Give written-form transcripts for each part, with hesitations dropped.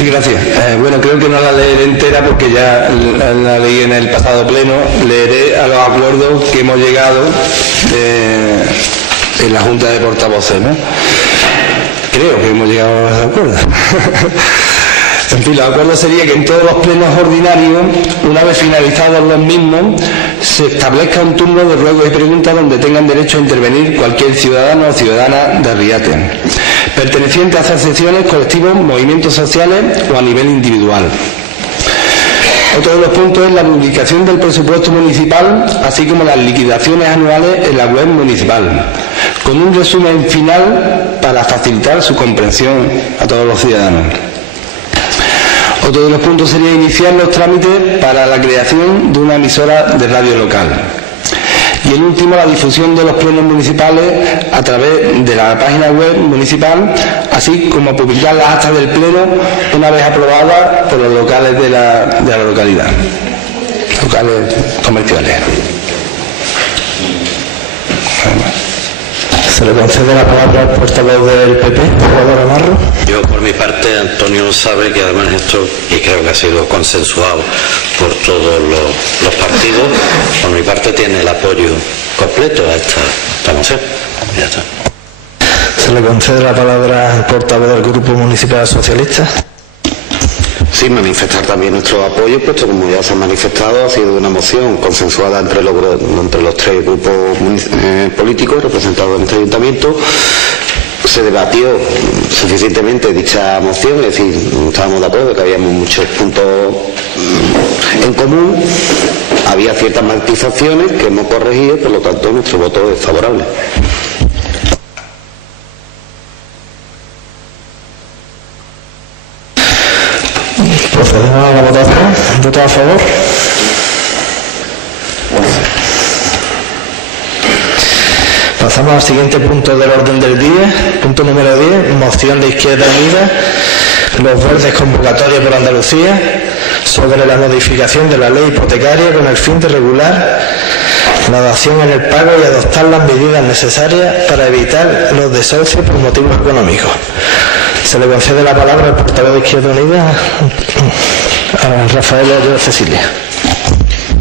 Sí, gracias. Bueno, creo que no la leeré entera porque ya la leí en el pasado pleno. Leeré a los acuerdos que hemos llegado en la Junta de Portavoces, ¿no? Creo que hemos llegado a los acuerdos. En fin, los acuerdos sería que en todos los plenos ordinarios, una vez finalizados los mismos, se establezca un turno de ruegos y preguntas donde tengan derecho a intervenir cualquier ciudadano o ciudadana de Riate, perteneciente a asociaciones, colectivos, movimientos sociales o a nivel individual. Otro de los puntos es la publicación del presupuesto municipal, así como las liquidaciones anuales en la web municipal, con un resumen final para facilitar su comprensión a todos los ciudadanos. Otro de los puntos sería iniciar los trámites para la creación de una emisora de radio local. Y el último, la difusión de los plenos municipales a través de la página web municipal, así como publicar las actas del pleno una vez aprobadas por los locales de la localidad, locales comerciales. Se le concede la palabra al portavoz del PP, Salvador Amarro. Yo, por mi parte, Antonio sabe que además esto, y creo que ha sido consensuado por todos los partidos, por mi parte tiene el apoyo completo a esta moción. Ya está. Se le concede la palabra al portavoz del Grupo Municipal Socialista. Sí, manifestar también nuestro apoyo, puesto como ya se ha manifestado, ha sido una moción consensuada entre los tres grupos políticos representados en este ayuntamiento. Se debatió suficientemente dicha moción, es decir, estábamos de acuerdo que habíamos muchos puntos en común, había ciertas matizaciones que hemos corregido, por lo tanto nuestro voto es favorable. Procedemos a la votación. ¿Voto a favor? Pasamos al siguiente punto del orden del día. Punto número 10. Moción de Izquierda Unida, Los Verdes, convocatoria por Andalucía, sobre la modificación de la ley hipotecaria con el fin de regular la dación en el pago y adoptar las medidas necesarias para evitar los desahucios por motivos económicos. Se le concede la palabra al portavoz de Izquierda Unida, a Rafael de Cecilia.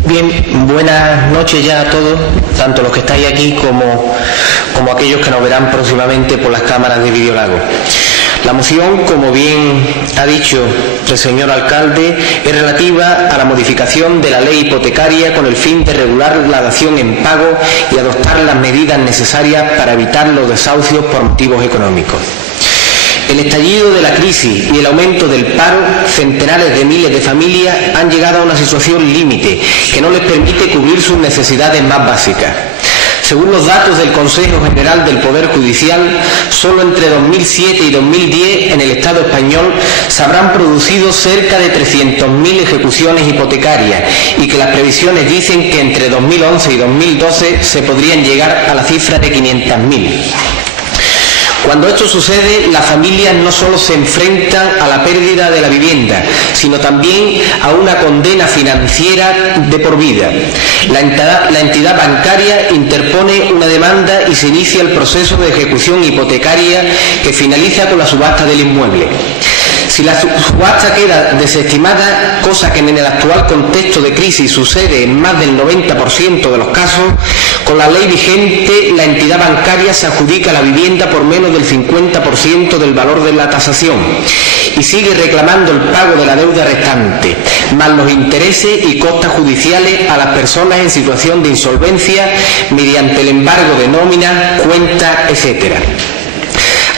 Bien, buenas noches ya a todos, tanto los que estáis aquí como aquellos que nos verán próximamente por las cámaras de Videolago. La moción, como bien ha dicho el señor alcalde, es relativa a la modificación de la ley hipotecaria con el fin de regular la dación en pago y adoptar las medidas necesarias para evitar los desahucios por motivos económicos. El estallido de la crisis y el aumento del paro, centenares de miles de familias han llegado a una situación límite que no les permite cubrir sus necesidades más básicas. Según los datos del Consejo General del Poder Judicial, solo entre 2007 y 2010 en el Estado español se habrán producido cerca de 300.000 ejecuciones hipotecarias y que las previsiones dicen que entre 2011 y 2012 se podrían llegar a la cifra de 500.000. Cuando esto sucede, las familias no solo se enfrentan a la pérdida de la vivienda, sino también a una condena financiera de por vida. La entidad bancaria interpone una demanda y se inicia el proceso de ejecución hipotecaria que finaliza con la subasta del inmueble. Si la subasta queda desestimada, cosa que en el actual contexto de crisis sucede en más del 90% de los casos, con la ley vigente la entidad bancaria se adjudica la vivienda por menos del 50% del valor de la tasación y sigue reclamando el pago de la deuda restante, más los intereses y costas judiciales a las personas en situación de insolvencia mediante el embargo de nómina, cuentas, etc.,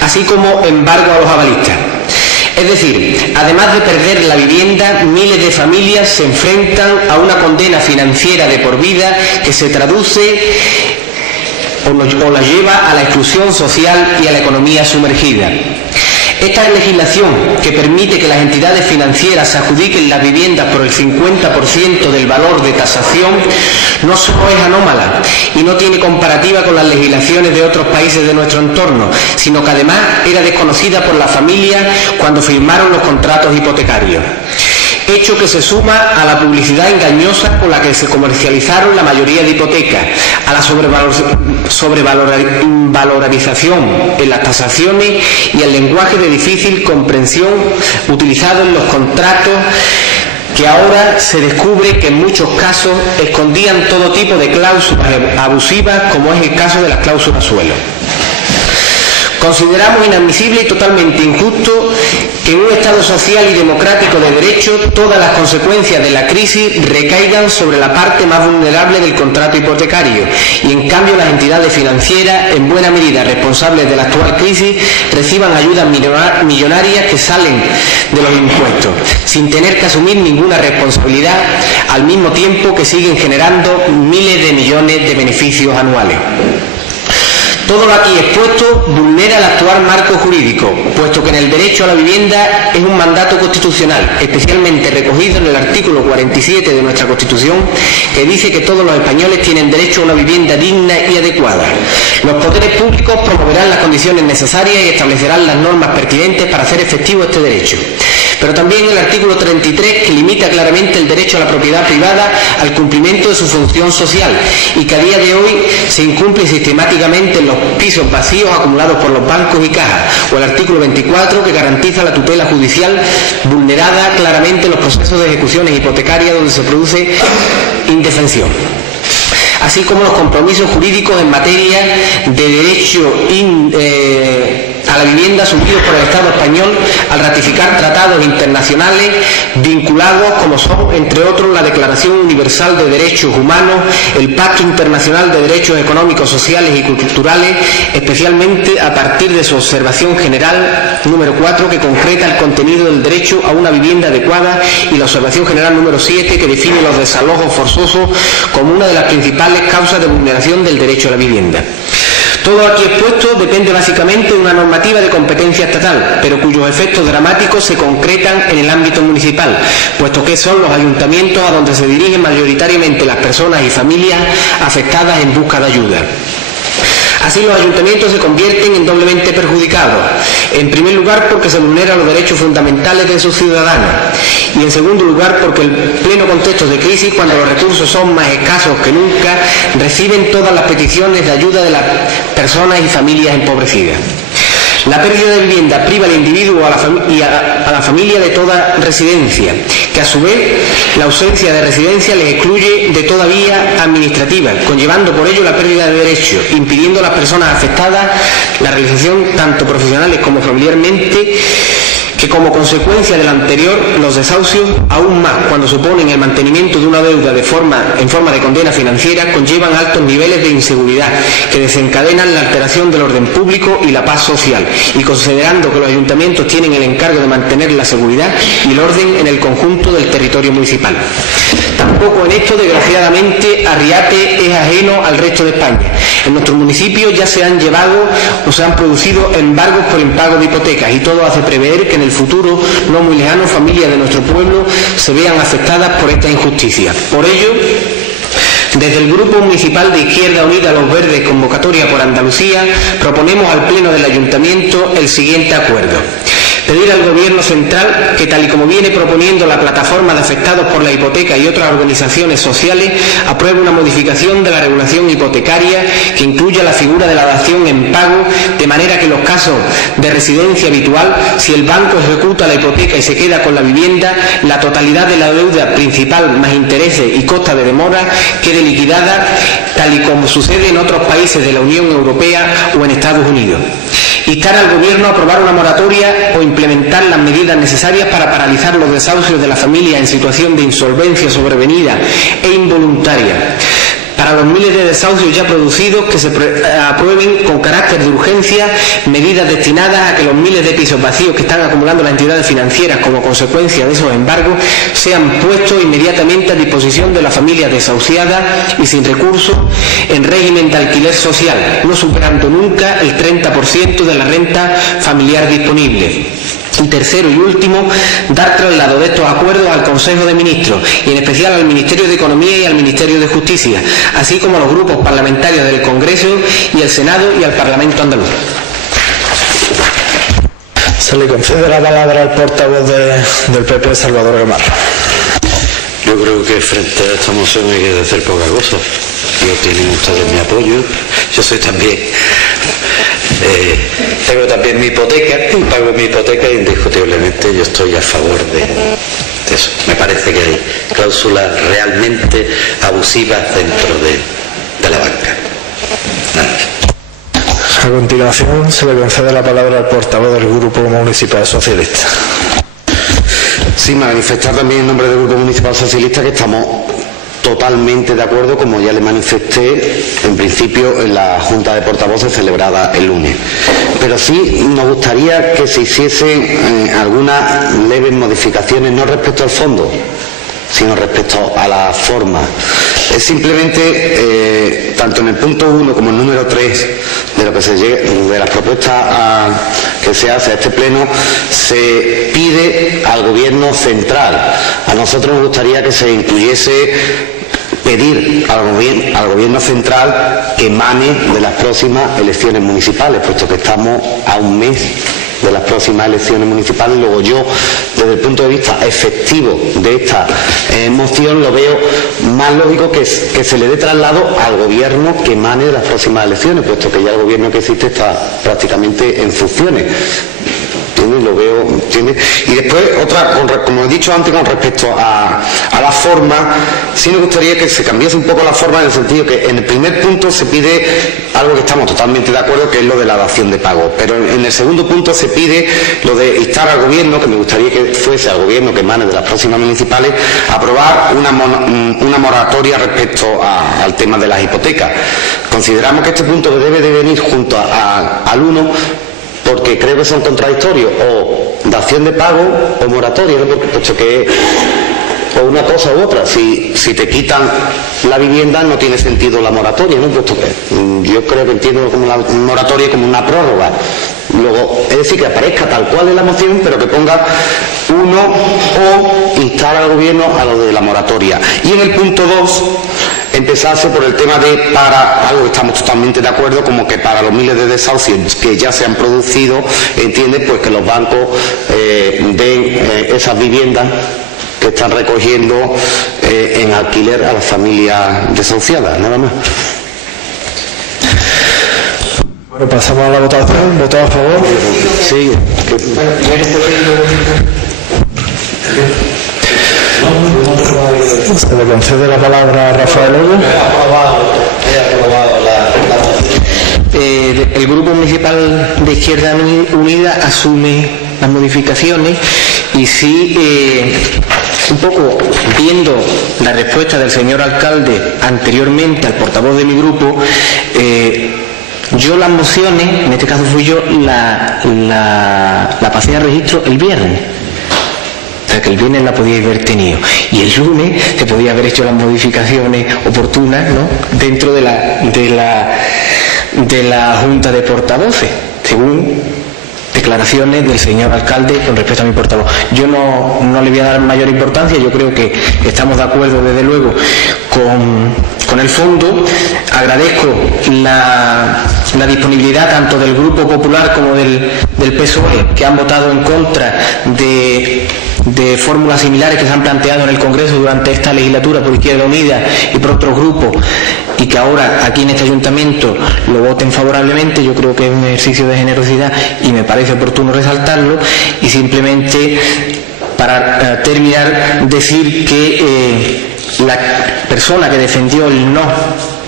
así como embargo a los avalistas. Es decir, además de perder la vivienda, miles de familias se enfrentan a una condena financiera de por vida que se traduce o la lleva a la exclusión social y a la economía sumergida. Esta legislación, que permite que las entidades financieras se adjudiquen las viviendas por el 50% del valor de tasación, no solo es anómala y no tiene comparativa con las legislaciones de otros países de nuestro entorno, sino que además era desconocida por las familias cuando firmaron los contratos hipotecarios. hecho que se suma a la publicidad engañosa con la que se comercializaron la mayoría de hipotecas, a la sobrevalorización en las tasaciones y al lenguaje de difícil comprensión utilizado en los contratos, que ahora se descubre que en muchos casos escondían todo tipo de cláusulas abusivas, como es el caso de las cláusulas suelo. Consideramos inadmisible y totalmente injusto que en un Estado social y democrático de derecho todas las consecuencias de la crisis recaigan sobre la parte más vulnerable del contrato hipotecario y en cambio las entidades financieras, en buena medida responsables de la actual crisis, reciban ayudas millonarias que salen de los impuestos, sin tener que asumir ninguna responsabilidad, al mismo tiempo que siguen generando miles de millones de beneficios anuales. Todo lo aquí expuesto vulnera el actual marco jurídico, puesto que en el derecho a la vivienda es un mandato constitucional, especialmente recogido en el artículo 47 de nuestra Constitución, que dice que todos los españoles tienen derecho a una vivienda digna y adecuada. Los poderes públicos promoverán las condiciones necesarias y establecerán las normas pertinentes para hacer efectivo este derecho. Pero también el artículo 33, que limita claramente el derecho a la propiedad privada al cumplimiento de su función social y que a día de hoy se incumple sistemáticamente en los pisos vacíos acumulados por los bancos y cajas, o el artículo 24, que garantiza la tutela judicial vulnerada claramente en los procesos de ejecuciones hipotecarias donde se produce indefensión, así como los compromisos jurídicos en materia de derecho a la vivienda asumidos por el Estado español al ratificar tratados internacionales vinculados como son, entre otros, la Declaración Universal de Derechos Humanos, el Pacto Internacional de Derechos Económicos, Sociales y Culturales, especialmente a partir de su observación general número 4, que concreta el contenido del derecho a una vivienda adecuada, y la observación general número 7, que define los desalojos forzosos como una de las principales causas de vulneración del derecho a la vivienda. Todo aquí expuesto depende básicamente de una normativa de competencia estatal, pero cuyos efectos dramáticos se concretan en el ámbito municipal, puesto que son los ayuntamientos a donde se dirigen mayoritariamente las personas y familias afectadas en busca de ayuda. Así, los ayuntamientos se convierten en doblemente perjudicados. En primer lugar, porque se vulneran los derechos fundamentales de sus ciudadanos. Y en segundo lugar, porque en pleno contexto de crisis, cuando los recursos son más escasos que nunca, reciben todas las peticiones de ayuda de las personas y familias empobrecidas. La pérdida de vivienda priva al individuo y a la familia de toda residencia, que a su vez la ausencia de residencia les excluye de toda vía administrativa, conllevando por ello la pérdida de derechos, impidiendo a las personas afectadas la realización tanto profesionales como familiarmente, que como consecuencia del anterior, los desahucios, aún más cuando suponen el mantenimiento de una deuda en forma de condena financiera, conllevan altos niveles de inseguridad que desencadenan la alteración del orden público y la paz social, y considerando que los ayuntamientos tienen el encargo de mantener la seguridad y el orden en el conjunto del territorio municipal. Tampoco en esto, desgraciadamente, Arriate es ajeno al resto de España. En nuestros municipios ya se han llevado o se han producido embargos por impago de hipotecas, y todo hace prever que en el futuro no muy lejano familias de nuestro pueblo se vean afectadas por esta injusticia. Por ello, desde el Grupo Municipal de Izquierda Unida Los Verdes, Convocatoria por Andalucía, proponemos al Pleno del Ayuntamiento el siguiente acuerdo: pedir al Gobierno central que, tal y como viene proponiendo la Plataforma de Afectados por la Hipoteca y otras organizaciones sociales, apruebe una modificación de la regulación hipotecaria que incluya la figura de la dación en pago, de manera que en los casos de residencia habitual, si el banco ejecuta la hipoteca y se queda con la vivienda, la totalidad de la deuda principal más intereses y costa de demora quede liquidada, tal y como sucede en otros países de la Unión Europea o en Estados Unidos. Instar al Gobierno a aprobar una moratoria o implementar las medidas necesarias para paralizar los desahucios de la familia en situación de insolvencia sobrevenida e involuntaria. Para los miles de desahucios ya producidos, que se aprueben con carácter de urgencia medidas destinadas a que los miles de pisos vacíos que están acumulando las entidades financieras como consecuencia de esos embargos sean puestos inmediatamente a disposición de las familias desahuciadas y sin recursos en régimen de alquiler social, no superando nunca el 30% de la renta familiar disponible. Y tercero y último, dar traslado de estos acuerdos al Consejo de Ministros y en especial al Ministerio de Economía y al Ministerio de Justicia, así como a los grupos parlamentarios del Congreso y el Senado y al Parlamento andaluz. Se le concede la palabra al portavoz del PP, Salvador Gamarra. Yo creo que frente a esta moción hay que hacer poca cosa. Yo tienen ustedes mi apoyo. Yo soy también... tengo también mi hipoteca, pago mi hipoteca e indiscutiblemente yo estoy a favor de eso. Me parece que hay cláusulas realmente abusivas dentro de la banca. Nada más. A continuación se le concede la palabra al portavoz del Grupo Municipal Socialista. Sí, manifestar también en nombre del Grupo Municipal Socialista que estamos totalmente de acuerdo, como ya le manifesté en principio en la Junta de Portavoces celebrada el lunes. Pero sí nos gustaría que se hiciesen algunas leves modificaciones, no respecto al fondo, sino respecto a la forma. Es simplemente, tanto en el punto 1 como en el número 3 de lo que se llegue, de las propuestas que se hace a este pleno, se pide al Gobierno central. A nosotros nos gustaría que se incluyese pedir al gobierno central que emane de las próximas elecciones municipales, puesto que estamos a un mes de las próximas elecciones municipales. Luego yo, desde el punto de vista efectivo de esta moción, lo veo más lógico que se le dé traslado al gobierno que emane de las próximas elecciones, puesto que ya el gobierno que existe está prácticamente en funciones. Lo veo, ¿entiendes? Y después otra, como he dicho antes, con respecto a la forma, sí me gustaría que se cambiase un poco la forma, en el sentido que en el primer punto se pide algo que estamos totalmente de acuerdo, que es lo de la dación de pago, pero en el segundo punto se pide lo de instar al gobierno, que me gustaría que fuese al gobierno que emane de las próximas municipales, a aprobar una moratoria respecto al tema de las hipotecas. Consideramos que este punto debe de venir junto al 1, porque creo que son contradictorios, o dación de pago o moratoria, ¿no? Porque puesto que o una cosa u otra, si te quitan la vivienda no tiene sentido la moratoria, ¿no? Puesto que yo creo que entiendo como la moratoria como una prórroga. Luego, es decir, que aparezca tal cual en la moción, pero que ponga 1 o instar al gobierno a lo de la moratoria. Y en el punto 2, empezase por el tema de, para algo que estamos totalmente de acuerdo, como que para los miles de desahucios que ya se han producido, entiende, pues que los bancos den esas viviendas que están recogiendo en alquiler a las familias desahuciadas, nada más. Bueno, pasamos a la votación. ¿Votado a favor? Sí. Se le concede la palabra a Rafael Hugo. El Grupo Municipal de Izquierda Unida asume las modificaciones y sí, un poco viendo la respuesta del señor alcalde anteriormente al portavoz de mi grupo, yo las mociones, en este caso fui yo, la pasé a registro el viernes. O sea que el viernes la podíais haber tenido y el lunes se podía haber hecho las modificaciones oportunas, ¿no?, dentro de la Junta de Portavoces, según declaraciones del señor alcalde con respecto a mi portavoz. Yo no le voy a dar mayor importancia, yo creo que estamos de acuerdo desde luego con el fondo. Agradezco la disponibilidad tanto del Grupo Popular como del PSOE, que han votado en contra de fórmulas similares que se han planteado en el Congreso durante esta legislatura por Izquierda Unida y por otros grupos, y que ahora aquí en este ayuntamiento lo voten favorablemente. Yo creo que es un ejercicio de generosidad y me parece oportuno resaltarlo. Y simplemente, para terminar, decir que la persona que defendió el no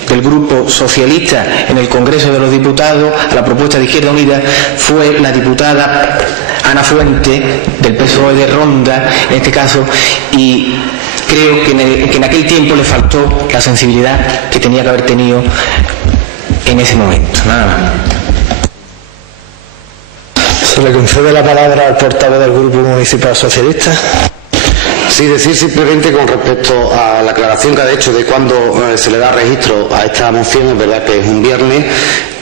del Grupo Socialista en el Congreso de los Diputados a la propuesta de Izquierda Unida fue la diputada Ana Fuente, del PSOE de Ronda, en este caso, y creo que en aquel tiempo le faltó la sensibilidad que tenía que haber tenido en ese momento. Nada más. Se le concede la palabra al portavoz del Grupo Municipal Socialista. Sí, decir simplemente con respecto a la aclaración que ha hecho de cuándo se le da registro a esta moción. Es verdad que es un viernes,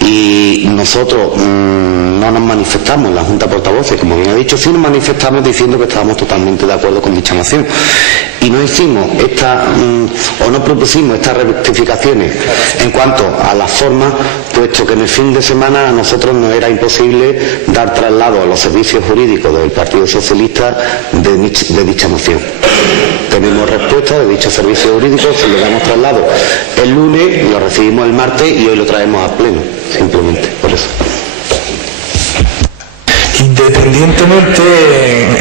y nosotros no nos manifestamos en la Junta de Portavoces, como bien ha dicho, sí nos manifestamos diciendo que estábamos totalmente de acuerdo con dicha moción, y no hicimos o no propusimos estas rectificaciones en cuanto a la forma, puesto que en el fin de semana a nosotros nos era imposible dar traslado a los servicios jurídicos del Partido Socialista de dicha moción. Tenemos respuesta de dichos servicios jurídicos, se le damos traslado el lunes, lo recibimos el martes y hoy lo traemos a pleno, simplemente por eso. Independientemente,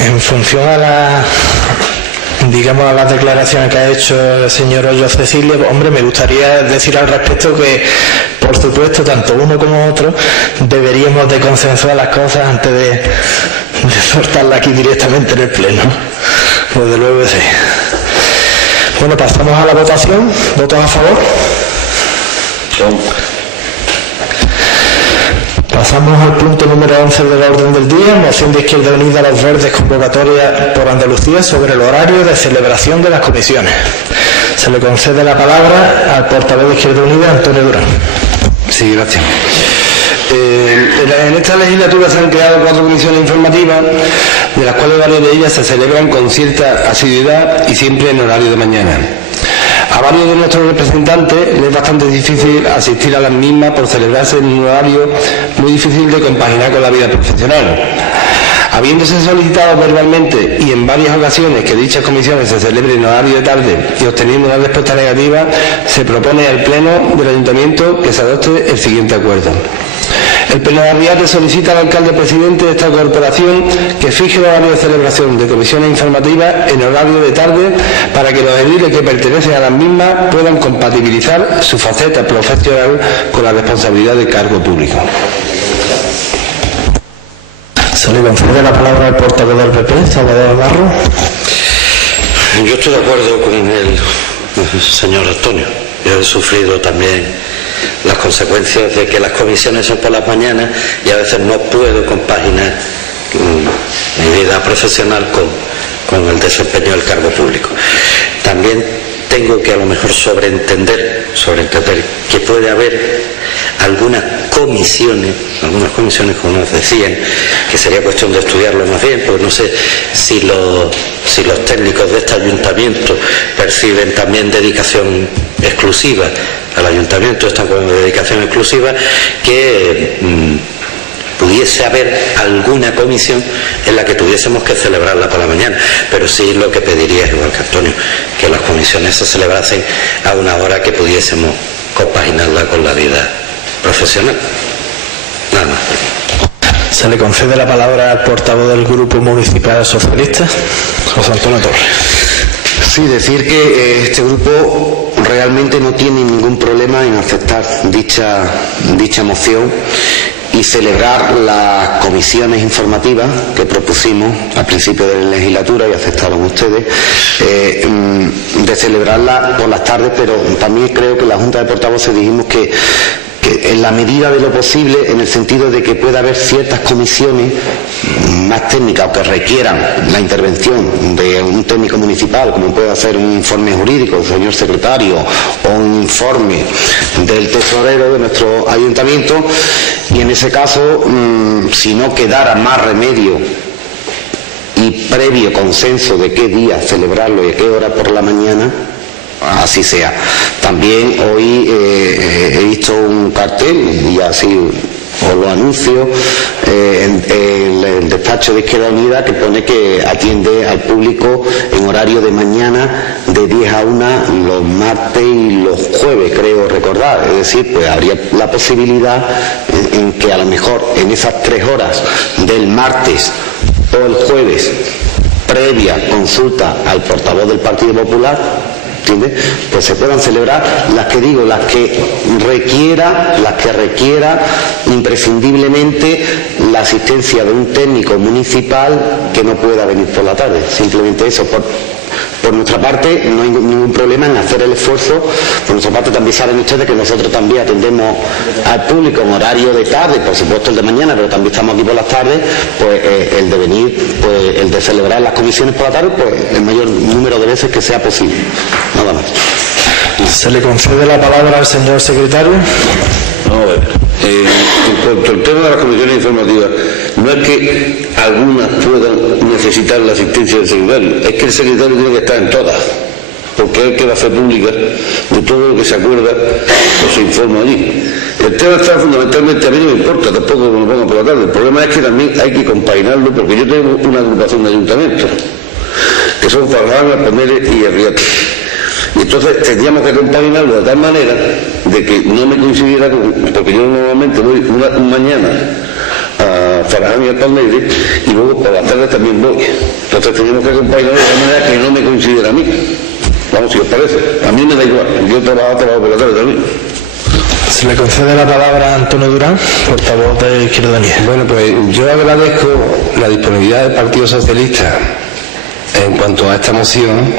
en función a las declaraciones que ha hecho el señor Hoyo Cecilia, hombre, me gustaría decir al respecto que, por supuesto, tanto uno como otro deberíamos de consensuar las cosas antes de soltarla aquí directamente en el pleno. Desde luego sí. Bueno, pasamos a la votación. ¿Votos a favor? Pasamos al punto número 11 de la orden del día, moción de Izquierda Unida a los Verdes, convocatoria por Andalucía sobre el horario de celebración de las comisiones. Se le concede la palabra al portavoz de Izquierda Unida, Antonio Durán. Sí, gracias. En esta legislatura se han creado 4 comisiones informativas, de las cuales varias de ellas se celebran con cierta asiduidad y siempre en horario de mañana. A varios de nuestros representantes les es bastante difícil asistir a las mismas por celebrarse en un horario muy difícil de compaginar con la vida profesional. Habiéndose solicitado verbalmente y en varias ocasiones que dichas comisiones se celebren en horario de tarde y obteniendo una respuesta negativa, se propone al Pleno del Ayuntamiento que se adopte el siguiente acuerdo. El Pleno de Arriate solicita al alcalde presidente de esta corporación que fije el horario de celebración de comisiones informativas en horario de tarde para que los ediles que pertenecen a las mismas puedan compatibilizar su faceta profesional con la responsabilidad del cargo público. Se le concede la palabra al portavoz del PP, Salvador Barro. Yo estoy de acuerdo con el señor Antonio. Yo he sufrido también las consecuencias de que las comisiones son por las mañanas y a veces no puedo compaginar mi vida profesional con el desempeño del cargo público. También tengo que a lo mejor sobreentender que puede haber algunas comisiones, como nos decían, que sería cuestión de estudiarlo más bien, porque no sé si los técnicos de este ayuntamiento perciben también dedicación exclusiva al ayuntamiento, están con dedicación exclusiva, que pudiese haber alguna comisión en la que tuviésemos que celebrarla por la mañana, pero sí lo que pediría es, igual que Antonio, que las comisiones se celebrasen a una hora que pudiésemos compaginarla con la vida profesional. Nada más. Se le concede la palabra al portavoz del Grupo Municipal Socialista, José Antonio Torres. Sí, decir que este grupo realmente no tiene ningún problema en aceptar dicha moción y celebrar las comisiones informativas que propusimos al principio de la legislatura y aceptaron ustedes, de celebrarla por las tardes, pero también creo que en la Junta de Portavoces dijimos que en la medida de lo posible, en el sentido de que pueda haber ciertas comisiones más técnicas o que requieran la intervención de un técnico municipal, como puede hacer un informe jurídico del señor secretario o un informe del tesorero de nuestro ayuntamiento, y en ese caso, si no quedara más remedio y previo consenso de qué día celebrarlo y a qué hora por la mañana, así sea. También hoy he visto un cartel, y así os lo anuncio, en el despacho de Izquierda Unida, que pone que atiende al público en horario de mañana de 10 a 1 los martes y los jueves, creo recordar. Es decir, pues habría la posibilidad en que a lo mejor en esas 3 horas del martes o el jueves, previa consulta al portavoz del Partido Popular, ¿entiendes?, pues se puedan celebrar las que requiera imprescindiblemente la asistencia de un técnico municipal que no pueda venir por la tarde. Simplemente eso. Por nuestra parte no hay ningún problema en hacer el esfuerzo. Por nuestra parte también saben ustedes que nosotros también atendemos al público en horario de tarde, por supuesto el de mañana, pero también estamos aquí por las tardes, pues el de venir, pues el de celebrar las comisiones por la tarde, pues el mayor número de veces que sea posible. Nada más. Se le concede la palabra al señor secretario. En cuanto al tema de las comisiones informativas, no es que algunas puedan necesitar la asistencia del secretario, es que el secretario tiene que estar en todas, porque es el que va a hacer pública de todo lo que se acuerda o se informa allí. El tema está fundamentalmente, a mí no me importa, tampoco me lo pongan por la tarde, el problema es que también hay que compaginarlo, porque yo tengo una agrupación de ayuntamientos, que son Farfán, Pomeres y Arriato. Y entonces tendríamos que compaginarlo de tal manera de que no me coincidiera con, porque yo normalmente voy una mañana a Farfán y a Palmeire y luego por la tarde también voy. Entonces tendríamos que compaginarlo de tal manera que no me coincidiera a mí. Vamos, si os parece. A mí me da igual. Yo trabajo por la tarde también. Se le concede la palabra a Antonio Durán, portavoz de Izquierda Unida. Bueno, pues yo agradezco la disponibilidad del Partido Socialista en cuanto a esta moción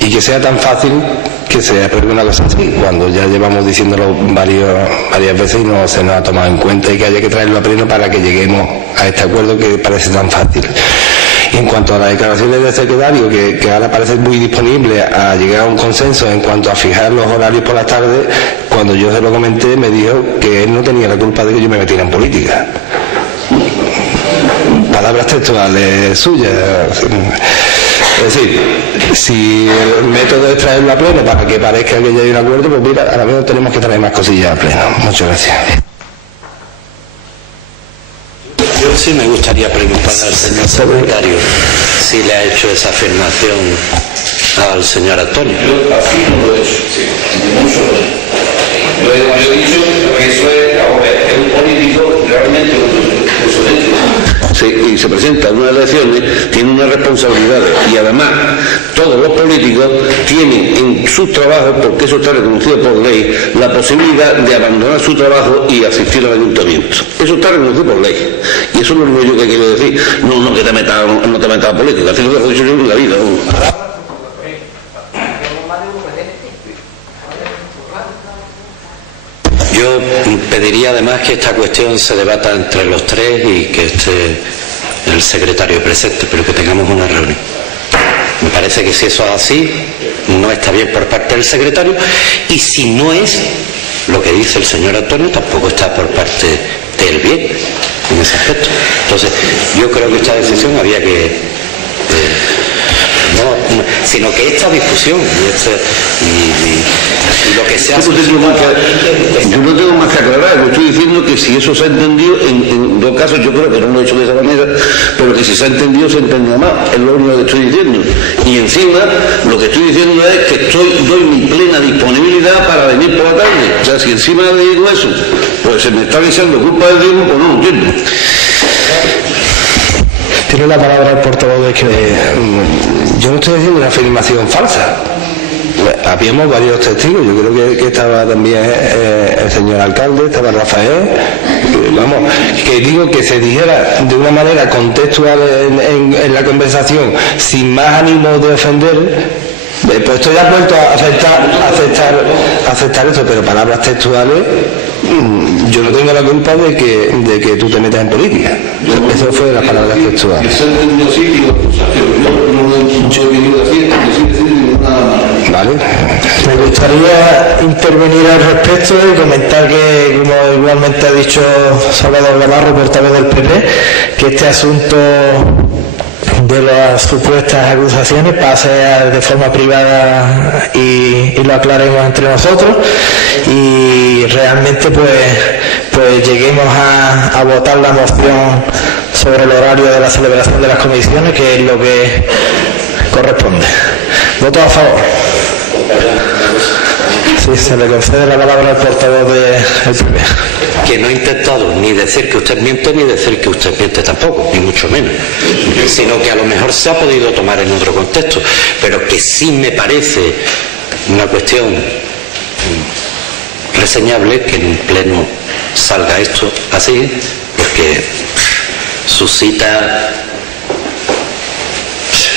y que sea tan fácil que se apruebe una cosa así, cuando ya llevamos diciéndolo varias veces y no se nos ha tomado en cuenta, y que haya que traerlo a pleno para que lleguemos a este acuerdo que parece tan fácil. Y en cuanto a las declaraciones del secretario, que ahora parece muy disponible a llegar a un consenso en cuanto a fijar los horarios por las tardes, cuando yo se lo comenté me dijo que él no tenía la culpa de que yo me metiera en política. Palabras textuales suyas. Es decir, si el método es traerlo a pleno para que parezca que ya hay un acuerdo, pues mira, ahora mismo tenemos que traer más cosillas a pleno. Muchas gracias. Yo sí me gustaría preguntarle al señor secretario si le ha hecho esa afirmación al señor Antonio. Yo así no lo he hecho, sí, mucho lo he dicho que eso es un político realmente y se presenta en unas elecciones, tiene unas responsabilidades, y además todos los políticos tienen en sus trabajos, porque eso está reconocido por ley, la posibilidad de abandonar su trabajo y asistir al ayuntamiento. Eso está reconocido por ley, y eso es lo único que quiero decir. No que te metas a política, así lo he dicho yo en la vida. Yo pediría además que esta cuestión se debata entre los tres y que esté el secretario presente, pero que tengamos una reunión. Me parece que si eso es así, no está bien por parte del secretario, y si no es lo que dice el señor Antonio, tampoco está por parte del bien en ese aspecto. Entonces, yo creo que esta decisión había que... sino que esta discusión y lo que se hace... Yo no tengo más que aclarar, yo estoy diciendo que si eso se ha entendido, en dos casos yo creo que no lo he hecho de esa manera, pero que si se ha entendido se entiende más, es lo único que estoy diciendo. Y encima lo que estoy diciendo es que doy mi plena disponibilidad para venir por la tarde. O sea, si encima le digo eso, pues se me está echando culpa del Diego, pues no lo entiendo. Tiene la palabra el portavoz de que yo no estoy diciendo una afirmación falsa. Habíamos varios testigos, yo creo que estaba también el señor alcalde, estaba Rafael, vamos, que digo que se dijera de una manera contextual en la conversación, sin más ánimo de ofender. Pues estoy de acuerdo a aceptar esto, pero palabras textuales, yo no tengo la culpa de que tú te metas en política. Eso fue las palabras textuales. Vale. Me gustaría intervenir al respecto y comentar que, como igualmente ha dicho Salvador Gamarro, portavoz del PP, que este asunto de las supuestas acusaciones pase de forma privada y lo aclaremos entre nosotros, y realmente pues lleguemos a votar la moción sobre el horario de la celebración de las comisiones, que es lo que corresponde. Voto a favor. Sí, se le concede la palabra al portavoz del PP. Que no he intentado ni decir que usted miente ni decir que usted miente tampoco, ni mucho menos, sino que a lo mejor se ha podido tomar en otro contexto, pero que sí me parece una cuestión reseñable que en un pleno salga esto así, porque suscita,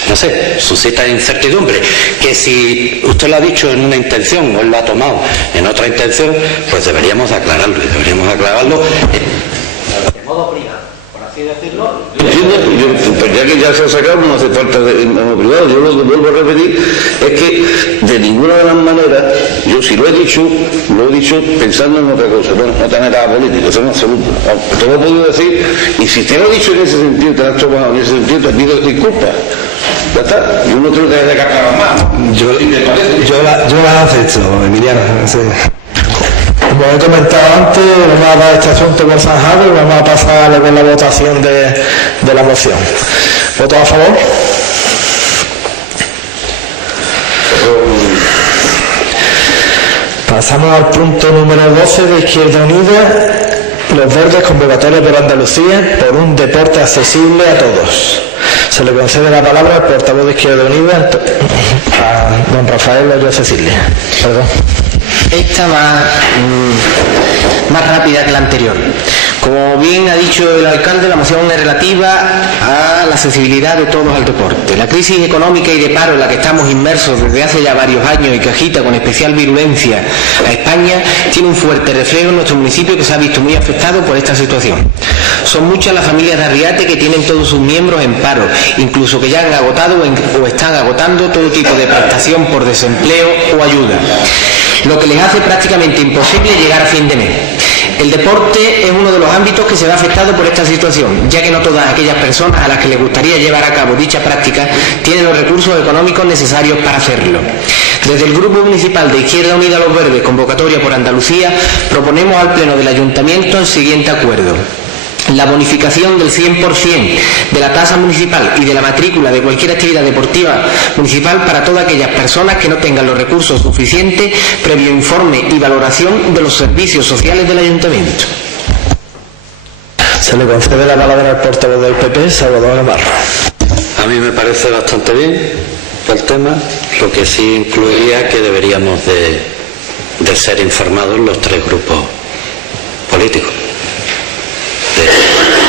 no sé, suscita incertidumbre, que si usted lo ha dicho en una intención o él lo ha tomado en otra intención, pues deberíamos aclararlo, y deberíamos aclararlo de modo privado, por así decirlo. Peña, pues ya que ya se ha sacado, no hace falta en lo privado. Yo lo que vuelvo a repetir es que de ninguna de las maneras, yo si lo he dicho pensando en otra cosa, bueno, no tener nada política, eso no es absoluto. Te lo he podido decir, y si te lo he dicho en ese sentido, te lo has tomado en ese sentido, te pido disculpas. Ya está, y uno tiene que descargar más. Yo la acepto, Emiliano. Sí. Como he comentado antes, vamos a dar este asunto por zanjado y vamos a pasar a la votación de la moción. ¿Votos a favor? Pasamos al punto número 12 de Izquierda Unida. Los Verdes, convocatoria por Andalucía por un deporte accesible a todos. Se le concede la palabra al portavoz de Izquierda Unida, a don Rafael Hoyo Cecilia. Perdón. Esta más rápida que la anterior. Como bien ha dicho el alcalde, la moción es relativa a la accesibilidad de todos al deporte. La crisis económica y de paro en la que estamos inmersos desde hace ya varios años y que agita con especial virulencia a España tiene un fuerte reflejo en nuestro municipio que se ha visto muy afectado por esta situación. Son muchas las familias de Arriate que tienen todos sus miembros en paro, incluso que ya han agotado o están agotando todo tipo de prestación por desempleo o ayuda, lo que les hace prácticamente imposible llegar a fin de mes. El deporte es uno de los ámbitos que se ve afectado por esta situación, ya que no todas aquellas personas a las que les gustaría llevar a cabo dicha práctica tienen los recursos económicos necesarios para hacerlo. Desde el Grupo Municipal de Izquierda Unida Los Verdes, convocatoria por Andalucía, proponemos al Pleno del Ayuntamiento el siguiente acuerdo. La bonificación del 100% de la tasa municipal y de la matrícula de cualquier actividad deportiva municipal para todas aquellas personas que no tengan los recursos suficientes previo informe y valoración de los servicios sociales del Ayuntamiento. Se le concede la palabra al portavoz del PP, Salvador Navarro. A mí me parece bastante bien el tema, lo que sí incluiría que deberíamos de ser informados los tres grupos políticos.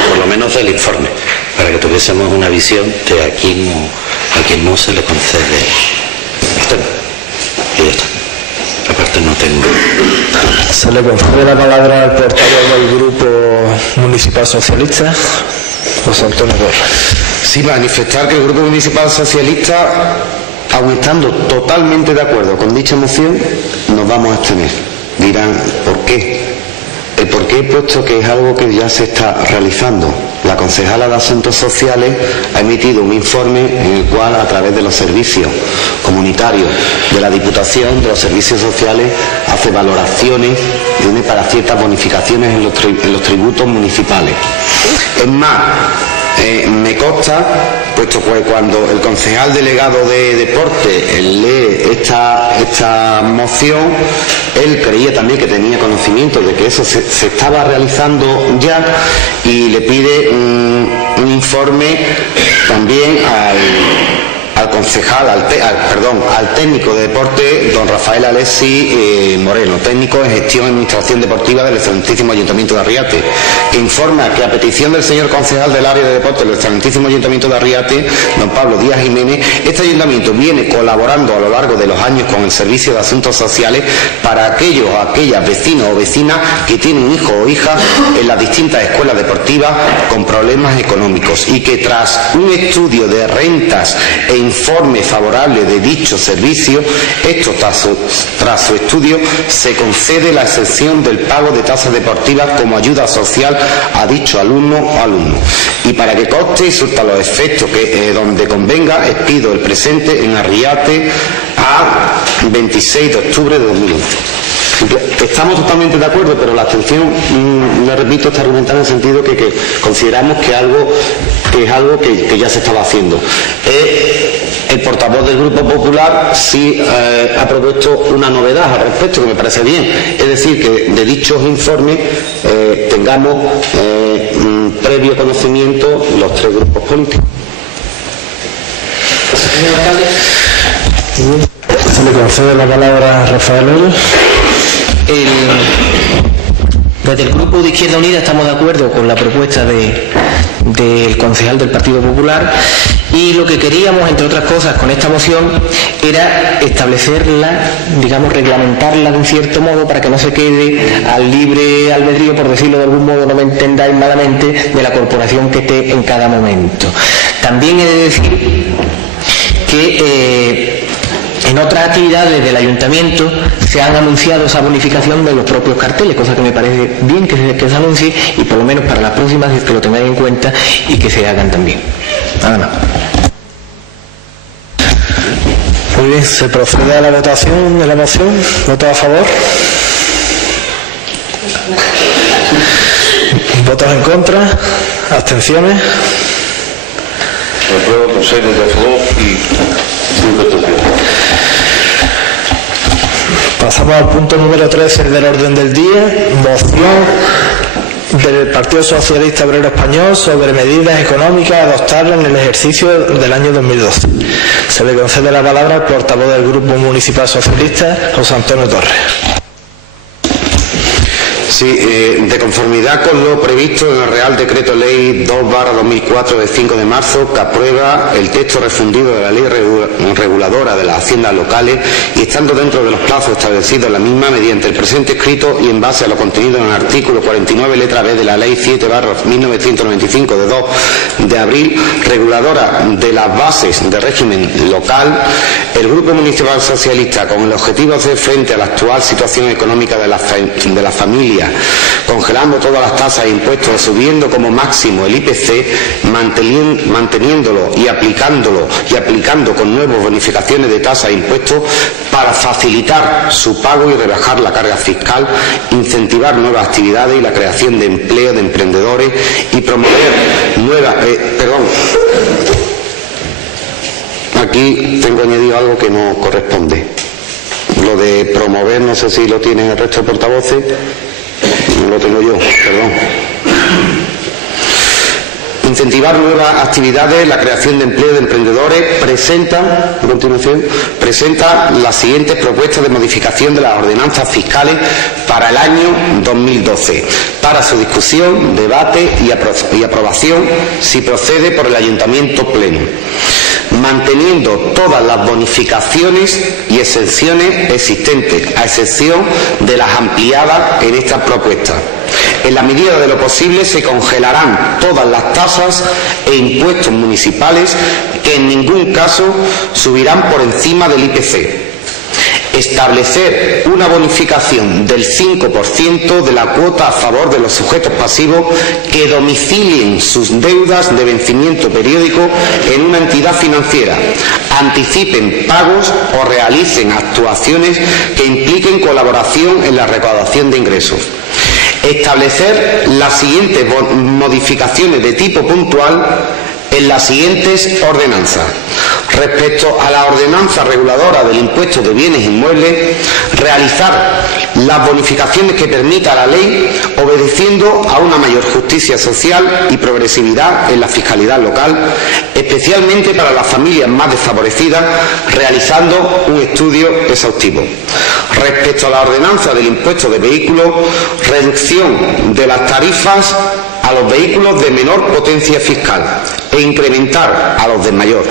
Por lo menos del informe, para que tuviésemos una visión de a quien no se le concede el tema. Y ya está. Aparte no tengo. Se le concede la palabra al portavoz del Grupo Municipal Socialista, José Antonio Borra. Sí, manifestar que el Grupo Municipal Socialista, aun estando totalmente de acuerdo con dicha moción, nos vamos a abstener. Dirán, ¿por qué? El por qué, puesto que es algo que ya se está realizando. La concejala de Asuntos Sociales ha emitido un informe en el cual, a través de los servicios comunitarios de la Diputación, de los servicios sociales, hace valoraciones para ciertas bonificaciones en los tributos municipales. Es más, me consta, puesto que cuando el concejal delegado de deporte lee esta moción, él creía también que tenía conocimiento de que eso se estaba realizando ya y le pide un informe también al concejal, al técnico de deporte, don Rafael Alessi Moreno, técnico en gestión y administración deportiva del excelentísimo Ayuntamiento de Arriate, que informa que a petición del señor concejal del área de deporte del excelentísimo Ayuntamiento de Arriate, don Pablo Díaz Jiménez, este ayuntamiento viene colaborando a lo largo de los años con el Servicio de Asuntos Sociales para aquellas vecinos o vecinas que tienen hijos o hijas en las distintas escuelas deportivas con problemas económicos, y que tras un estudio de rentas e informe favorable de dicho servicio, esto tras su estudio se concede la exención del pago de tasas deportivas como ayuda social a dicho alumno o alumno. Y para que conste y surta los efectos que donde convenga, expido el presente en Arriate a 26 de octubre de 2011. Estamos totalmente de acuerdo, pero la abstención, le repito, está argumentada en el sentido que consideramos que es algo que ya se estaba haciendo. El portavoz del Grupo Popular sí ha propuesto una novedad al respecto, que me parece bien, es decir, que de dichos informes tengamos previo conocimiento los tres grupos políticos. Señor alcalde. Se le concede la palabra a Rafael Hoyo. Desde el Grupo de Izquierda Unida estamos de acuerdo con la propuesta de del concejal del Partido Popular, y lo que queríamos, entre otras cosas, con esta moción era establecerla, digamos, reglamentarla de un cierto modo para que no se quede al libre albedrío, por decirlo de algún modo, no me entendáis malamente, de la corporación que esté en cada momento. También he de decir que en otras actividades del ayuntamiento se han anunciado esa bonificación de los propios carteles, cosa que me parece bien que se anuncie, y por lo menos para las próximas que lo tengáis en cuenta y que se hagan también. Nada más. Muy bien, se procede a la votación de la moción. ¿Votos a favor? ¿Votos en contra? ¿Abstenciones? Apruebo con 6 votos a favor y 5 abstenciones. Pasamos al punto número 13 del orden del día, moción del Partido Socialista Obrero Español sobre medidas económicas adoptadas en el ejercicio del año 2012. Se le concede la palabra al portavoz del Grupo Municipal Socialista, José Antonio Torres. Sí, de conformidad con lo previsto en el Real Decreto Ley 2/2004 de 5 de marzo, que aprueba el texto refundido de la Ley Reguladora de las Haciendas Locales, y estando dentro de los plazos establecidos en la misma, mediante el presente escrito y en base a lo contenido en el artículo 49, letra B de la Ley 7/1995 de 2 de abril, reguladora de las bases de régimen local, el Grupo Municipal Socialista, con el objetivo de hacer frente a la actual situación económica de la familia, congelando todas las tasas e impuestos, subiendo como máximo el IPC, manteniéndolo y aplicando con nuevas bonificaciones de tasas e impuestos para facilitar su pago y rebajar la carga fiscal, incentivar nuevas actividades y la creación de empleo de emprendedores y promover nuevas... Aquí tengo añadido algo que no corresponde. Lo de promover, no sé si lo tienen el resto de portavoces. No lo tengo yo, perdón. Incentivar nuevas actividades, la creación de empleo de emprendedores. Presenta las siguientes propuestas de modificación de las ordenanzas fiscales para el año 2012, para su discusión, debate y aprobación, si procede, por el Ayuntamiento Pleno, manteniendo todas las bonificaciones y exenciones existentes, a excepción de las ampliadas en estas propuestas. En la medida de lo posible se congelarán todas las tasas e impuestos municipales, que en ningún caso subirán por encima del IPC. Establecer una bonificación del 5% de la cuota a favor de los sujetos pasivos que domicilien sus deudas de vencimiento periódico en una entidad financiera, anticipen pagos o realicen actuaciones que impliquen colaboración en la recaudación de ingresos. Establecer las siguientes modificaciones de tipo puntual en las siguientes ordenanzas. Respecto a la ordenanza reguladora del impuesto de bienes inmuebles, realizar las bonificaciones que permita la ley, obedeciendo a una mayor justicia social y progresividad en la fiscalidad local, especialmente para las familias más desfavorecidas, realizando un estudio exhaustivo. Respecto a la ordenanza del impuesto de vehículos, reducción de las tarifas a los vehículos de menor potencia fiscal e incrementar a los de mayor,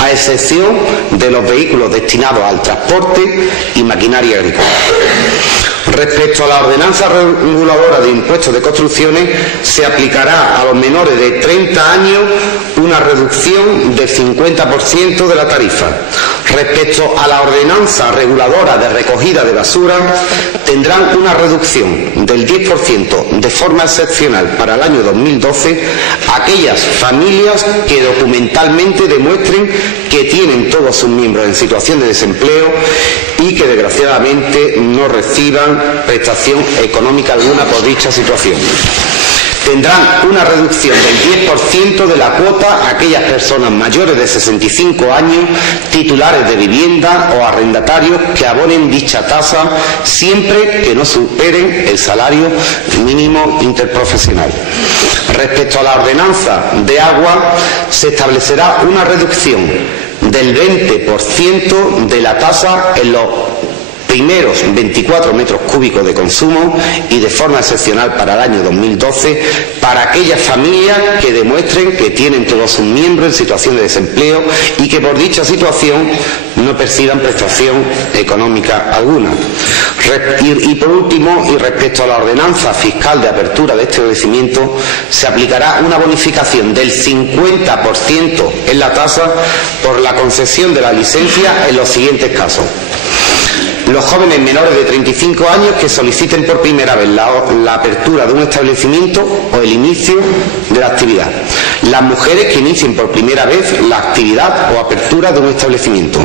a excepción de los vehículos destinados al transporte y maquinaria agrícola. Respecto a la ordenanza reguladora de impuestos de construcciones, se aplicará a los menores de 30 años una reducción del 50% de la tarifa. Respecto a la ordenanza reguladora de recogida de basura, tendrán una reducción del 10% de forma excepcional para el año 2012 aquellas familias que documentalmente demuestren que tienen todos sus miembros en situación de desempleo y que desgraciadamente no reciban prestación económica alguna por dicha situación. Tendrán una reducción del 10% de la cuota a aquellas personas mayores de 65 años, titulares de vivienda o arrendatarios que abonen dicha tasa siempre que no superen el salario mínimo interprofesional. Respecto a la ordenanza de agua, se establecerá una reducción del 20% de la tasa en los primeros 24 metros cúbicos de consumo y de forma excepcional para el año 2012 para aquellas familias que demuestren que tienen todos sus miembros en situación de desempleo y que por dicha situación no perciban prestación económica alguna. Y por último, y respecto a la ordenanza fiscal de apertura de este establecimiento, se aplicará una bonificación del 50% en la tasa por la concesión de la licencia en los siguientes casos: los jóvenes menores de 35 años que soliciten por primera vez la apertura de un establecimiento o el inicio de la actividad, las mujeres que inicien por primera vez la actividad o apertura de un establecimiento,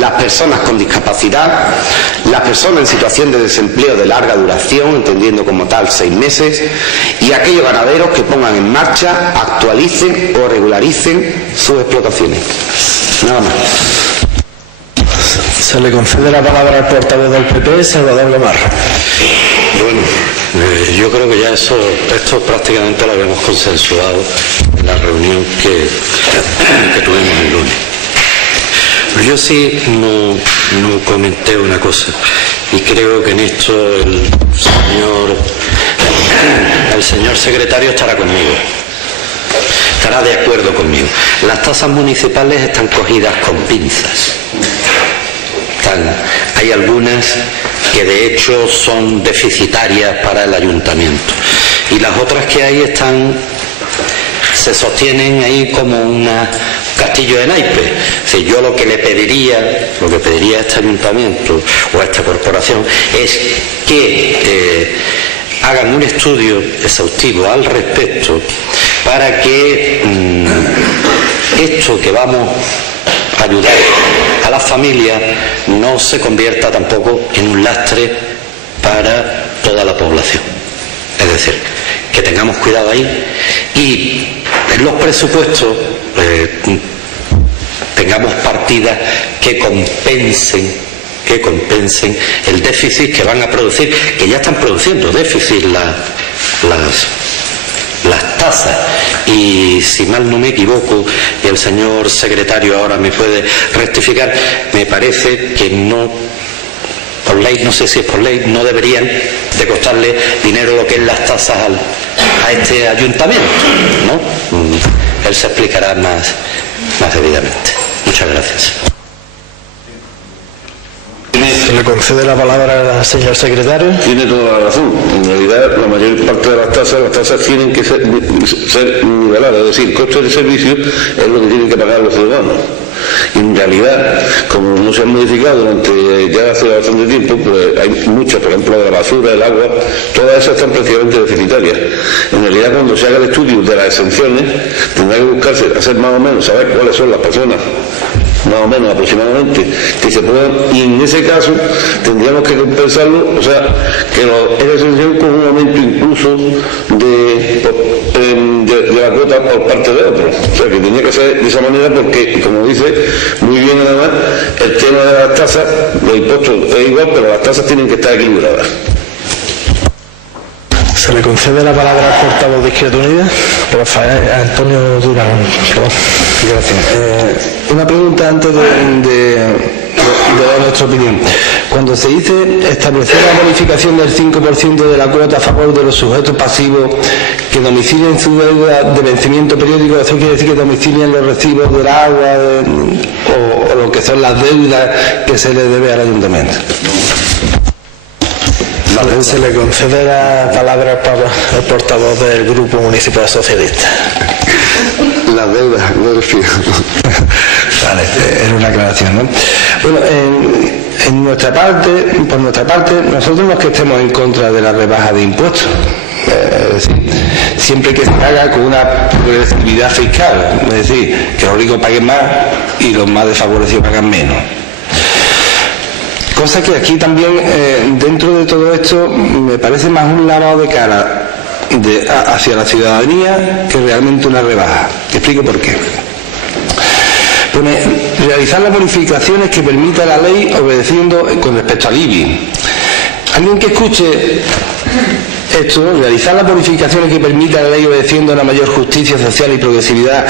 las personas con discapacidad, las personas en situación de desempleo de larga duración, entendiendo como tal 6 meses, y aquellos ganaderos que pongan en marcha, actualicen o regularicen sus explotaciones. Nada más. Se le concede la palabra al portavoz del PP, Salvador Gamarra. Bueno, yo creo que ya esto prácticamente lo habíamos consensuado en la reunión que tuvimos el lunes. Yo sí no comenté una cosa, y creo que en esto el señor secretario estará conmigo, estará de acuerdo conmigo. Las tasas municipales están cogidas con pinzas. Hay algunas que de hecho son deficitarias para el ayuntamiento, y las otras que hay se sostienen ahí como un castillo de naipes. Si yo lo que pediría a este ayuntamiento o a esta corporación es que hagan un estudio exhaustivo al respecto para que esto que vamos a ayudar a las familias no se convierta tampoco en un lastre para toda la población. Es decir, que tengamos cuidado ahí y en los presupuestos tengamos partidas que compensen el déficit que van a producir, que ya están produciendo déficit las tasas. Y si mal no me equivoco, y el señor secretario ahora me puede rectificar, me parece que no, por ley, no sé si es por ley, no deberían de costarle dinero lo que es las tasas a este ayuntamiento, ¿no? Él se explicará más debidamente. Muchas gracias. Se le concede la palabra al señor secretario. Tiene toda la razón. En realidad, la mayor parte de las tasas tienen que ser niveladas, es decir, costes de servicio es lo que tienen que pagar los ciudadanos. Y en realidad, como no se han modificado ya hace bastante tiempo, pues hay muchas, por ejemplo, de la basura, el agua, todas esas están prácticamente deficitarias. En realidad, cuando se haga el estudio de las exenciones, tendrá que buscarse, hacer más o menos, saber cuáles son las personas, más o menos aproximadamente, que se puedan, y en ese caso tendríamos que compensarlo, o sea, que esa exención con un aumento incluso de la cuota por parte de otros. O sea, que tenía que ser de esa manera porque, como dice muy bien además, el tema de las tasas, los impuestos es igual, pero las tasas tienen que estar equilibradas. Se le concede la palabra al portavoz de Izquierda Unida, Rafael Antonio Durán. Gracias. Una pregunta antes de dar nuestra opinión. Cuando se dice establecer la bonificación del 5% de la cuota a favor de los sujetos pasivos que domicilien su deuda de vencimiento periódico, ¿eso quiere decir que domicilien los recibos del agua o lo que son las deudas que se le debe al ayuntamiento? Se le concede la palabra al portavoz del Grupo Municipal Socialista. Las deudas, no refiero. Vale, era una aclaración, ¿no? Bueno, por nuestra parte, nosotros no es que estemos en contra de la rebaja de impuestos. Es decir, siempre que se haga con una progresividad fiscal, es decir, que los ricos paguen más y los más desfavorecidos pagan menos. Cosa que aquí también, dentro de todo esto, me parece más un lavado de cara hacia la ciudadanía que realmente una rebaja. Te explico por qué. Pone, realizar las bonificaciones que permita la ley obedeciendo con respecto al IBI. Alguien que escuche esto, realizar las bonificaciones que permita la ley obedeciendo a una mayor justicia social y progresividad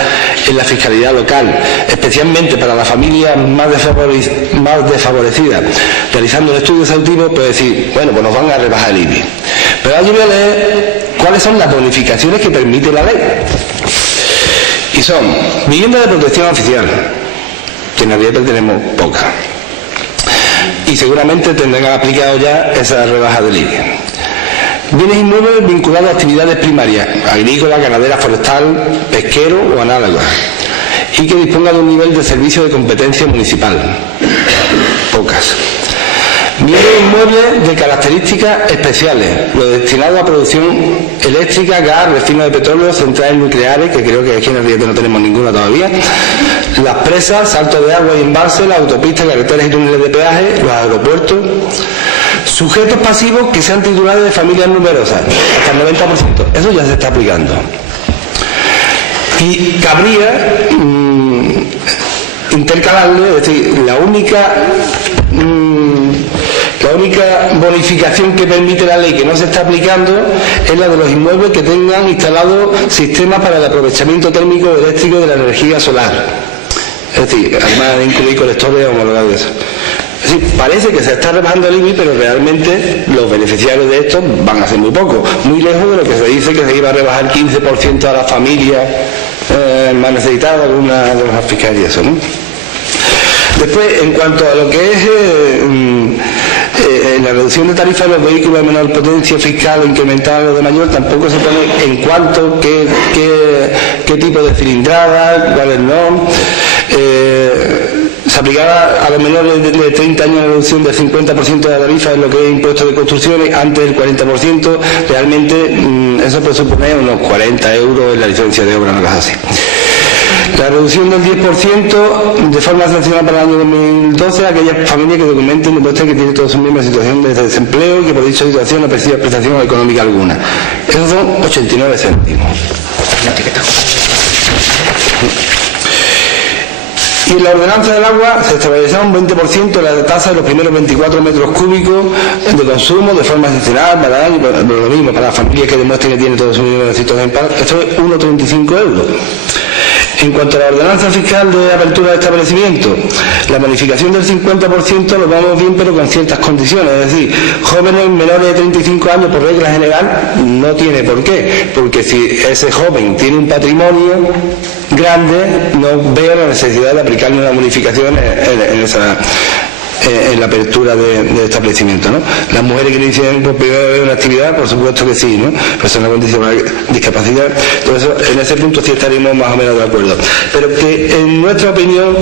en la fiscalidad local, especialmente para las familias más desfavorecidas, realizando un estudio exhaustivo, pues decir, bueno, pues nos van a rebajar el IBI. Pero ahora yo voy a leer cuáles son las bonificaciones que permite la ley. Y son vivienda de protección oficial, que en Arrieta tenemos pocas, y seguramente tendrán aplicado ya esa rebaja del IBI. Bienes inmuebles vinculados a actividades primarias, agrícola, ganadera, forestal, pesquero o análogas, y que disponga de un nivel de servicio de competencia municipal. Pocas. Bienes inmuebles de características especiales, lo destinado a producción eléctrica, gas, refino de petróleo, centrales nucleares, que creo que aquí en el Riete no tenemos ninguna todavía, las presas, saltos de agua y embalses, las autopistas, carreteras y túneles de peaje, los aeropuertos. Sujetos pasivos que sean titulares de familias numerosas, hasta el 90%. Eso ya se está aplicando. Y cabría intercalarle, es decir, la única bonificación que permite la ley que no se está aplicando es la de los inmuebles que tengan instalados sistemas para el aprovechamiento térmico eléctrico de la energía solar. Es decir, además de incluir colectores homologados de eso. Es decir, parece que se está rebajando el IBI, pero realmente los beneficiarios de esto van a ser muy pocos, muy lejos de lo que se dice que se iba a rebajar 15% a las familias más necesitadas, algunas de las fiscales y eso, ¿no? Después, en cuanto a lo que es la reducción de tarifas de los vehículos de menor potencia fiscal incrementada los de mayor, tampoco se pone en cuanto qué tipo de cilindrada, cuáles no. Se aplicaba a los menores de 30 años la reducción del 50% de la tarifa en lo que es impuestos de construcciones, antes del 40%, realmente eso puede suponer unos 40 euros en la licencia de obra, una cosa así. La reducción del 10% de forma excepcional para el año 2012 a aquellas familias que documenten y demuestren que tienen todos sus miembros en situación de desempleo y que por dicha situación no perciba prestación económica alguna. Esos son 89 céntimos. Y en la ordenanza del agua se establecerá un 20% de la tasa de los primeros 24 metros cúbicos de consumo de forma excepcional para el año, lo mismo para las familias que demuestren que tienen todos sus miembros en situación de desempleo. Esto es 1,35 euros. En cuanto a la ordenanza fiscal de apertura de establecimiento, la bonificación del 50% lo vamos bien, pero con ciertas condiciones. Es decir, jóvenes menores de 35 años, por regla general, no tiene por qué. Porque si ese joven tiene un patrimonio grande, no veo la necesidad de aplicarle una bonificación en la apertura de establecimiento, ¿no? Las mujeres que inician por primera vez una actividad, por supuesto que sí, ¿no? Personas con discapacidad, todo eso, en ese punto sí estaríamos más o menos de acuerdo. Pero que en nuestra opinión,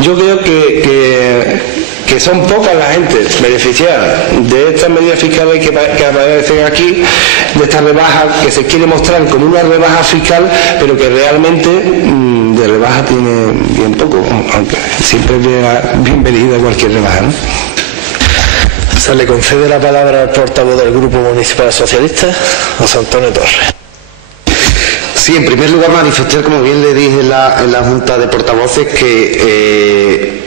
yo creo que son pocas la gente beneficiada de estas medidas fiscales que aparecen aquí, de esta rebaja que se quiere mostrar como una rebaja fiscal, pero que realmente de rebaja tiene bien poco, aunque siempre es bienvenida cualquier rebaja, ¿no? Se le concede la palabra al portavoz del Grupo Municipal Socialista, José Antonio Torres. Sí, en primer lugar manifestar, como bien le dije en la Junta de Portavoces, que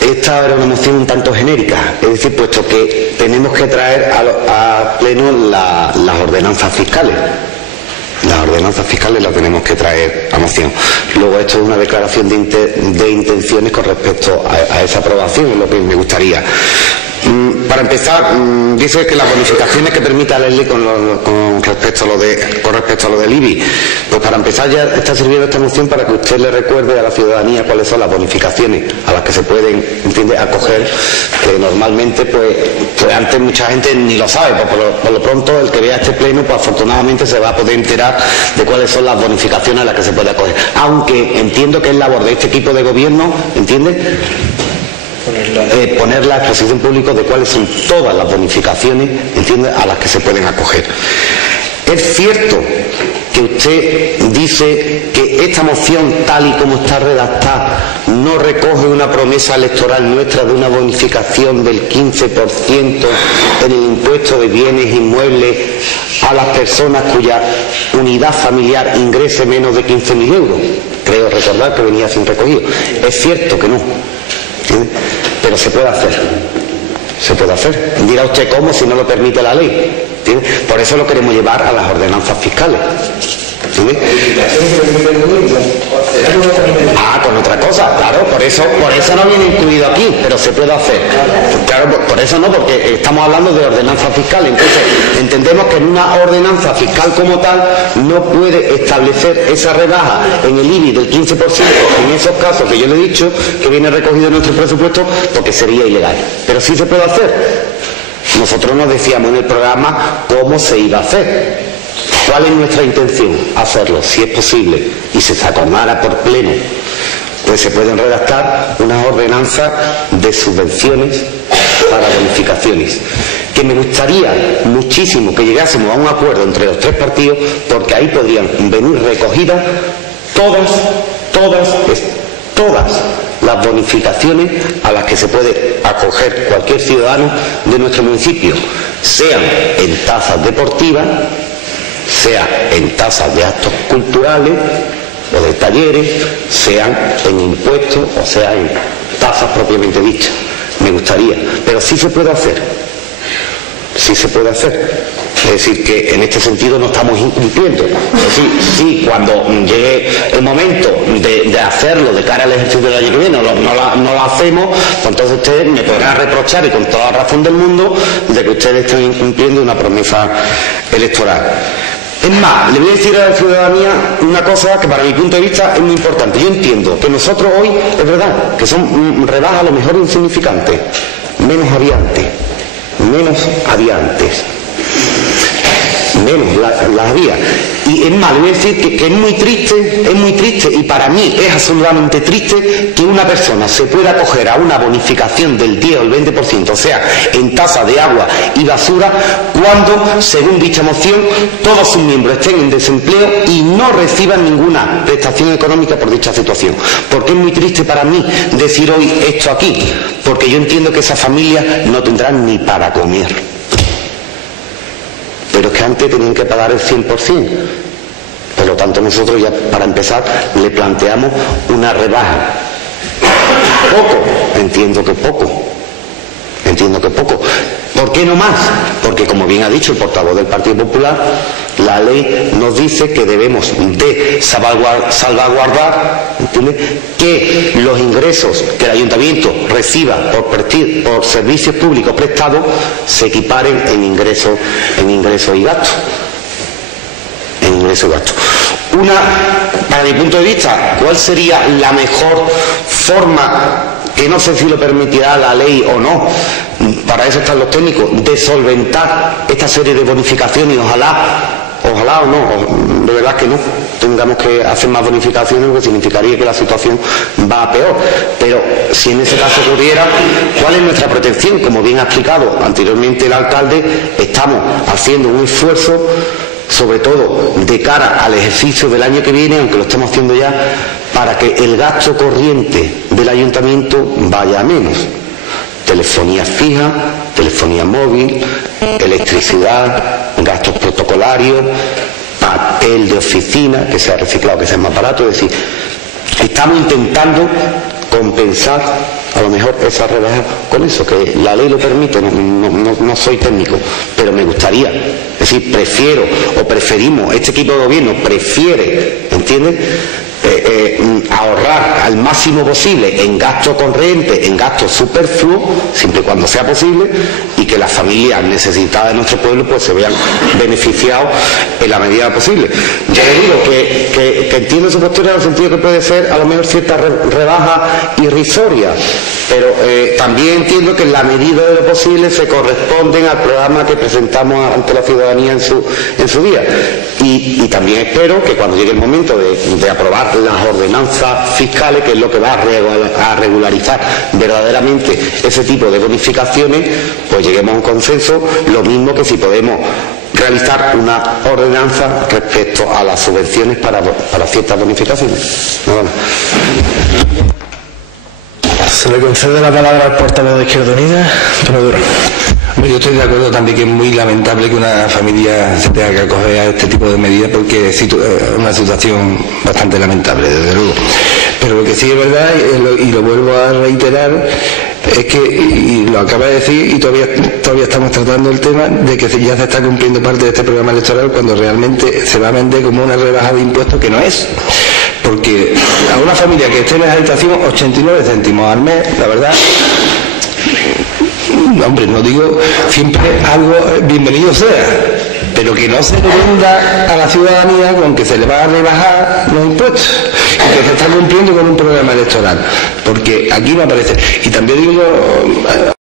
esta era una moción un tanto genérica, es decir, puesto que tenemos que traer a pleno las ordenanzas fiscales. Las ordenanzas fiscales las tenemos que traer a moción. Luego esto es una declaración de intenciones con respecto a esa aprobación, es lo que me gustaría. Para empezar, dice que las bonificaciones que permita la ley con respecto a lo del IBI, pues para empezar ya está sirviendo esta moción para que usted le recuerde a la ciudadanía cuáles son las bonificaciones a las que se pueden, ¿entiende?, acoger, que normalmente pues antes mucha gente ni lo sabe, pues por lo pronto el que vea este pleno pues afortunadamente se va a poder enterar de cuáles son las bonificaciones a las que se puede acoger, aunque entiendo que es labor de este equipo de gobierno, ¿entiende?, poner la exposición pública de cuáles son todas las bonificaciones, ¿entiende?, a las que se pueden acoger. Es cierto que usted dice que esta moción, tal y como está redactada, no recoge una promesa electoral nuestra de una bonificación del 15% en el impuesto de bienes inmuebles a las personas cuya unidad familiar ingrese menos de 15.000 euros. Creo recordar que venía sin recogido. Es cierto que no. Pero se puede hacer. Se puede hacer. Dirá usted cómo si no lo permite la ley. ¿entiendes? Por eso lo queremos llevar a las ordenanzas fiscales. ¿Entiendes? Con otra cosa, claro, por eso no viene incluido aquí, pero se puede hacer. Claro, por eso no, porque estamos hablando de ordenanza fiscal, entonces entendemos que en una ordenanza fiscal como tal no puede establecer esa rebaja en el IBI del 15% en esos casos que yo le he dicho, que viene recogido en nuestro presupuesto, porque sería ilegal. Pero sí se puede hacer. Nosotros nos decíamos en el programa cómo se iba a hacer. ¿Cuál es nuestra intención? Hacerlo, si es posible, y se acordara por pleno, pues se pueden redactar unas ordenanzas de subvenciones para bonificaciones, que me gustaría muchísimo que llegásemos a un acuerdo entre los tres partidos, porque ahí podrían venir recogidas todas las bonificaciones a las que se puede acoger cualquier ciudadano de nuestro municipio, sean en tasas deportivas, sea en tasas de actos culturales o de talleres, sean en impuestos o sea en tasas propiamente dichas. Me gustaría, pero sí se puede hacer. Es decir, que en este sentido no estamos incumpliendo. Sí, cuando llegue el momento de hacerlo de cara al ejercicio del año que viene, no lo hacemos, pues entonces ustedes me podrán reprochar, y con toda la razón del mundo, de que ustedes están incumpliendo una promesa electoral. Es más, le voy a decir a la ciudadanía una cosa que para mi punto de vista es muy importante. Yo entiendo que nosotros hoy, es verdad, que son rebajas a lo mejor insignificantes, menos adiantes, menos las había. Y es más, le voy a decir que es muy triste, y para mí es absolutamente triste que una persona se pueda acoger a una bonificación del 10 o el 20%, o sea, en tasa de agua y basura, cuando, según dicha moción, todos sus miembros estén en desempleo y no reciban ninguna prestación económica por dicha situación. Porque es muy triste para mí decir hoy esto aquí, porque yo entiendo que esas familias no tendrán ni para comer. Pero es que antes tenían que pagar el 100%. Por lo tanto, nosotros ya, para empezar, le planteamos una rebaja. Poco, entiendo que poco. ¿Por qué no más? Porque, como bien ha dicho el portavoz del Partido Popular, la ley nos dice que debemos de salvaguardar, ¿entiendes?, que los ingresos que el ayuntamiento reciba por servicios públicos prestados se equiparen en ingresos y gastos. Para mi punto de vista, ¿cuál sería la mejor forma, que no sé si lo permitirá la ley o no, para eso están los técnicos, de solventar esta serie de bonificaciones? Ojalá o no, de verdad que no tengamos que hacer más bonificaciones, porque significaría que la situación va a peor. Pero si en ese caso ocurriera, ¿cuál es nuestra protección? Como bien ha explicado anteriormente el alcalde, estamos haciendo un esfuerzo, sobre todo de cara al ejercicio del año que viene, aunque lo estamos haciendo ya, para que el gasto corriente del ayuntamiento vaya a menos. Telefonía fija, telefonía móvil, electricidad, gastos protocolarios, papel de oficina, que sea reciclado, que sea más barato. Es decir, estamos intentando compensar a lo mejor esa rebaja con eso, que la ley lo permite. No soy técnico, pero me gustaría, es decir, preferimos, este equipo de gobierno prefiere, ¿entiendes?, ahorrar al máximo posible en gasto corriente, en gasto superfluo, siempre y cuando sea posible, y que las familias necesitadas de nuestro pueblo pues se vean beneficiados en la medida posible. Yo le digo que entiendo su postura en el sentido que puede ser a lo mejor cierta rebaja irrisoria, pero también entiendo que en la medida de lo posible se corresponden al programa que presentamos ante la ciudadanía en su día. Y también espero que cuando llegue el momento de aprobar las ordenanzas fiscales, que es lo que va a regularizar verdaderamente ese tipo de bonificaciones, pues lleguemos a un consenso, lo mismo que si podemos realizar una ordenanza respecto a las subvenciones para ciertas bonificaciones. Bueno. Se le concede la palabra al portavoz de Izquierda Unida, Antonio Durán. Yo estoy de acuerdo también que es muy lamentable que una familia se tenga que acoger a este tipo de medidas, porque es una situación bastante lamentable, desde luego. Pero lo que sí es verdad, y lo vuelvo a reiterar, es que, y lo acaba de decir, y todavía estamos tratando el tema de que ya se está cumpliendo parte de este programa electoral cuando realmente se va a vender como una rebaja de impuestos que no es. Porque a una familia que esté en esa habitación, 89 céntimos al mes, la verdad, hombre, no digo siempre algo bienvenido sea, pero que no se le venda a la ciudadanía con que se le va a rebajar los impuestos y que se está cumpliendo con un programa electoral, porque aquí no aparece. Y también digo yo